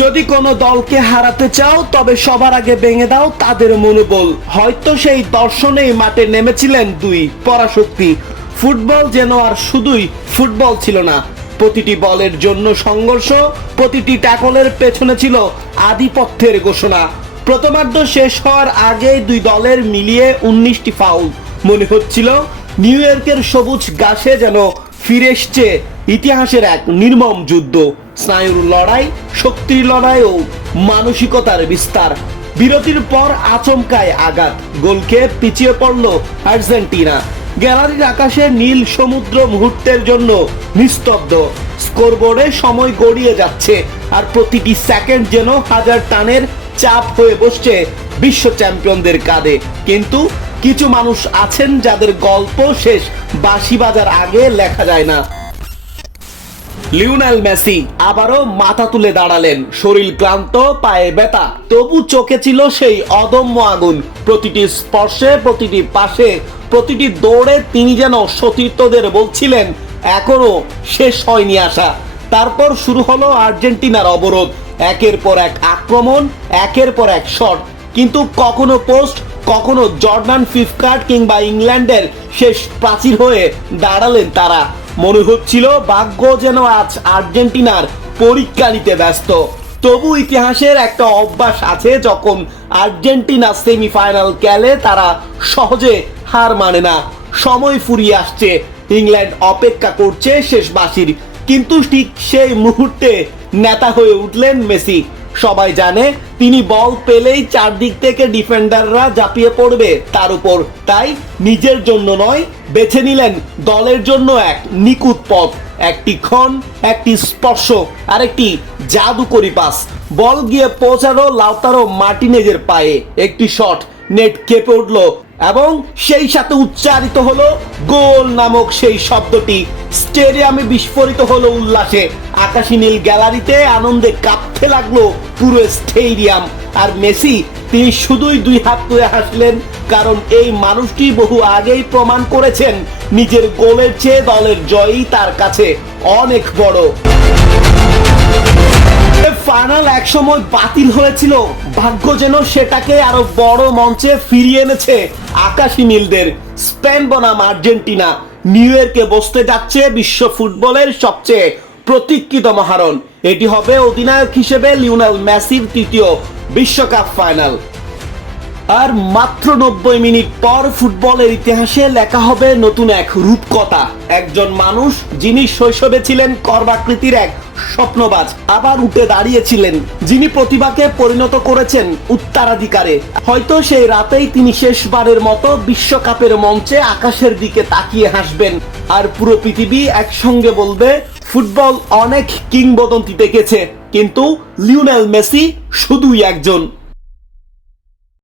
যদি কোনো দলকে হারাতে চাও তবে সবার আগে ভেঙে দাও তাদের মনোবল। হয়তো সেই দর্শনেই মাঠে নেমেছিলেন দুই পরাশক্তি। ফুটবল যেন আর শুধুই ফুটবল ছিল না, প্রতিটি বলের জন্য সংঘর্ষ, প্রতিটি ট্যাকলের পেছনে ছিল আধিপত্যের ঘোষণা। প্রথমার্ধ শেষ হওয়ার আগে দুই দলের মিলিয়ে 19টি ফাউল। মনে হচ্ছিল নিউ ইয়র্কের সবুজ ঘাসে যেন ফিরে এসছে ইতিহাসের এক নির্মম যুদ্ধ। স্নায়ুর লড়াই, শক্তির লড়াই ও মানসিকতার বিস্তার। বিরতির পর আচমকায় আঘাত, গোল খেয়ে পিছিয়ে পড়ল আর্জেন্টিনা। গ্যালারির আকাশে নীল সমুদ্র মুহূর্তের জন্য নিস্তব্ধ। স্কোরবোর্ডে সময় গড়িয়ে যাচ্ছে, আর প্রতিটি সেকেন্ড যেন হাজার টানের চাপ হয়ে বসছে বিশ্ব চ্যাম্পিয়নদের কাঁধে। কিন্তু কিছু মানুষ আছেন যাদের গল্প শেষ বাঁশি বাজার আগে লেখা যায় না। লিওনেল মেসি আবারও মাথা তুলে দাঁড়ালেন। শরীর ক্লান্ত, পায়ে ব্যথা, তবু চোখে ছিল সেই অদম্য আগুন। প্রতিটি স্পর্শে, প্রতিটি পাশে, প্রতিটি দৌড়ে তিনি যেন সতীর্থদের বলছিলেন এখনো শেষ হয়নি আশা। তারপর শুরু হলো আর্জেন্টিনার অবরোধ। একের পর এক আক্রমণ, একের পর এক শট, কিন্তু কখনো পোস্ট, কখনো জর্ডান ফিফকার্ট কিংবা ইংল্যান্ডের শেষ প্রাচীর হয়ে দাঁড়ালেন তারা। মনে হচ্ছিল ভাগ্য যেন আজ আর্জেন্টিনার পরীক্ষা নিতে ব্যস্ত। তবু ইতিহাসের একটা অভ্যাস আছে, যখন আর্জেন্টিনা সেমিফাইনাল খেলে তারা সহজে হার মানে না। সময় ফুরিয়ে আসছে, ইংল্যান্ড অপেক্ষা করছে শেষ বাঁশির, কিন্তু ঠিক সেই মুহূর্তে নেতা হয়ে উঠলেন মেসি। সবাই জানে তিনি বল পেলেই চারদিক থেকে ডিফেন্ডাররা ঝাঁপিয়ে পড়বে তার উপর। তাই নিজের জন্য নয়, বেছে নিলেন দলের জন্য এক নিখুঁত পথ। একটি ক্ষণ, একটি স্পর্শ, আর একটি জাদুকরি পাস। বল গিয়ে পৌঁছালো লাউতারো মার্টিনেজের পায়ে। একটি শট, নেট কেঁপে উঠল, এবং সেই সাথে উচ্চারিত হলো গোল নামক সেই শব্দটি। স্টেডিয়ামে বিস্ফোরিত হলো উল্লাসে। আকাশী নীল গ্যালারিতে আনন্দে কাঁপতে লাগলো পুরো স্টেডিয়াম। আর মেসি, তিনি শুধুই দুই হাত তুলে হাসলেন, কারণ এই মানুষটি বহু আগেই প্রমাণ করেছেন নিজের গোলের চেয়ে দলের জয়ই তার কাছে অনেক বড়। ফাইনাল একসময় বাতিল হয়েছিল, ভাগ্য যেন সেটাকে আরো বড় মঞ্চে ফিরিয়ে এনেছে আকাশী নীলদের। স্পেন বনাম আর্জেন্টিনা, নিউ ইয়র্কে বসতে যাচ্ছে বিশ্ব ফুটবলের সবচেয়ে প্রতীক্ষিত মহারণ। এটি হবে অধিনায়ক হিসেবে লিওনেল মেসির তৃতীয় বিশ্বকাপ ফাইনাল। আর মাত্র 90 মিনিট পর ফুটবলের ইতিহাসে লেখা হবে নতুন এক রূপকথা। একজন মানুষ যিনি শৈশবে ছিলেন কর্মাকৃতির এক স্বপ্নবাজ, আবার উঠে দাঁড়িয়েছিলেন। যিনি প্রতিভাকে পরিণত করেছেন উত্তরাধিকারে। হয়তো সেই রাতেই তিনি শেষবারের মতো বিশ্বকাপের মঞ্চে আকাশের দিকে তাকিয়ে হাসবেন, আর পুরো পৃথিবী একসঙ্গে বলবে ফুটবল অনেক কিংবদন্তি দেখেছে, কিন্তু লিওনেল মেসি শুধুই একজন।